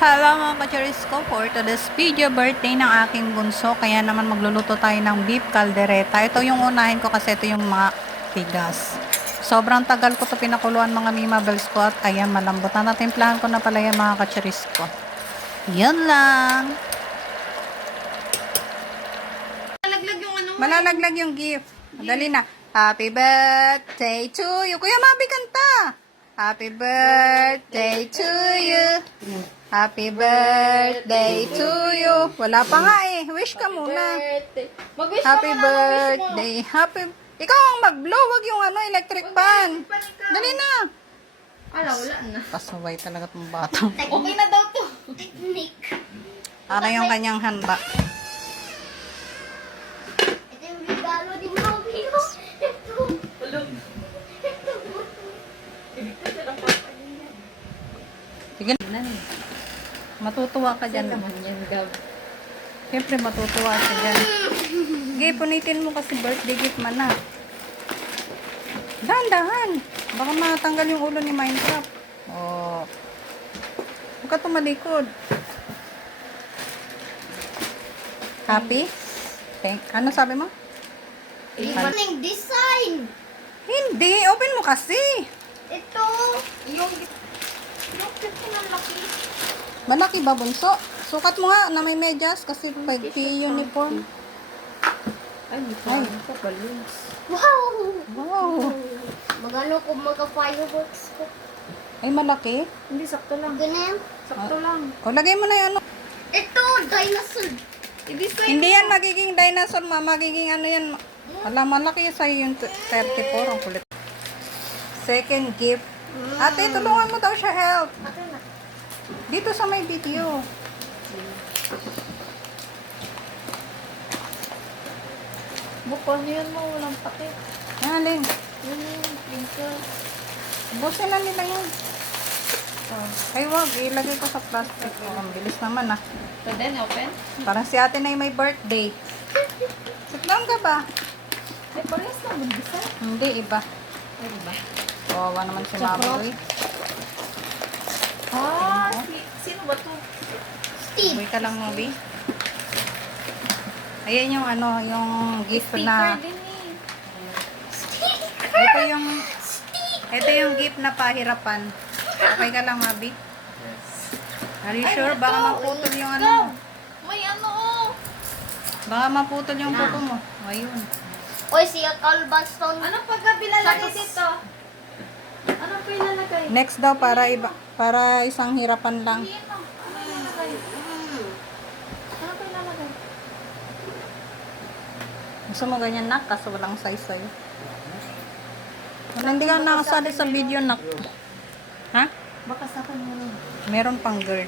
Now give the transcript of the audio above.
Hello mga kacharis ko, for today's video, birthday ng aking bunso, kaya naman magluluto tayo ng beef caldereta. Ito yung unahin ko kasi ito yung mga tigas. Sobrang tagal ko to pinakuluan mga mimabels ko at ayan, malambot na. Natimplahan ko na pala yan mga kacharis ko. Yan lang. Malalaglag yung gift. Dali na. Happy birthday to you. Kuya Mabi, kanta. Happy birthday to you. Happy birthday to you. Wala pa nga eh. Wish ka muna. Mag-wish Happy ka muna, birthday. Happy... Ikaw ang mag-blow. Wag yung electric fan. Dali na. Ala, wala na. Pasaway talaga tong bata. Okay na daw to. Technique. Ano yung kanyang handa? Ito yung regalo ni Mami ko. Ito. Sige na. Matutuwa ka dyan. Naman yan, Gab. Siyempre matutuwa ka dyan. Sige, punitin mo kasi birthday gift man na. Dahan-dahan. Baka matanggal yung ulo ni Minecraft. Oh. Huwag ka tumalikod. Happy? Ano sabi mo? Ibaning design. Hindi. Open mo kasi. Ito. Yung ito na laki. Malaki ba, bunso? Sukat mo nga na may medyas kasi 5P uniform. Ay, Ay. ka balloons. Wow! Wow. Magano kung magka-fireworks ko. Ay, malaki. Hindi, sakto lang. Ganyan. Sakto lang. O, lagay mo na yung ano. Ito, dinosaur. I-design Hindi yan magiging dinosaur, ma. Magiging ano yan. Wala, malaki sa'yo yung 34. Ang kulit. Second gift. Ate, tulungan mo daw siya help. Ate na. Dito sa may video. Bukon yun mo, walang pakit. Alin. Yun yung twinkle. Busin na nila yun. Ay, wag. Ilagay ko sa plastic. Ang bilis naman, ah. Pwede na open? Parang si ate na yung may birthday. Sit down ka ba? Ay, parehas na mag-design. Hindi, iba. Ay, diba? Kawawa naman si Maboy. Ah, sino ba to? Steve. Uy ka lang, Mabi. Ayan yung ano, yung gift na... Sticker din eh. Ito yung gift na pahirapan. Okay ka lang, Mabi? Are you sure? Baka maputol yung ano mo. May ano oh. Baka maputol yung puto mo. Ayun. Oy, si Calbaston. Anong pagkabilalagay dito? Anong pinalagay? Next daw para isang hirapan lang. Ano pinalagay? Ano pinalagay? Gusto mo ganyan, nak? Kaso walang size sa'yo. Wala, hindi ka nakasali sa video, nak. Ha? Baka sa kanya. Meron pang girl.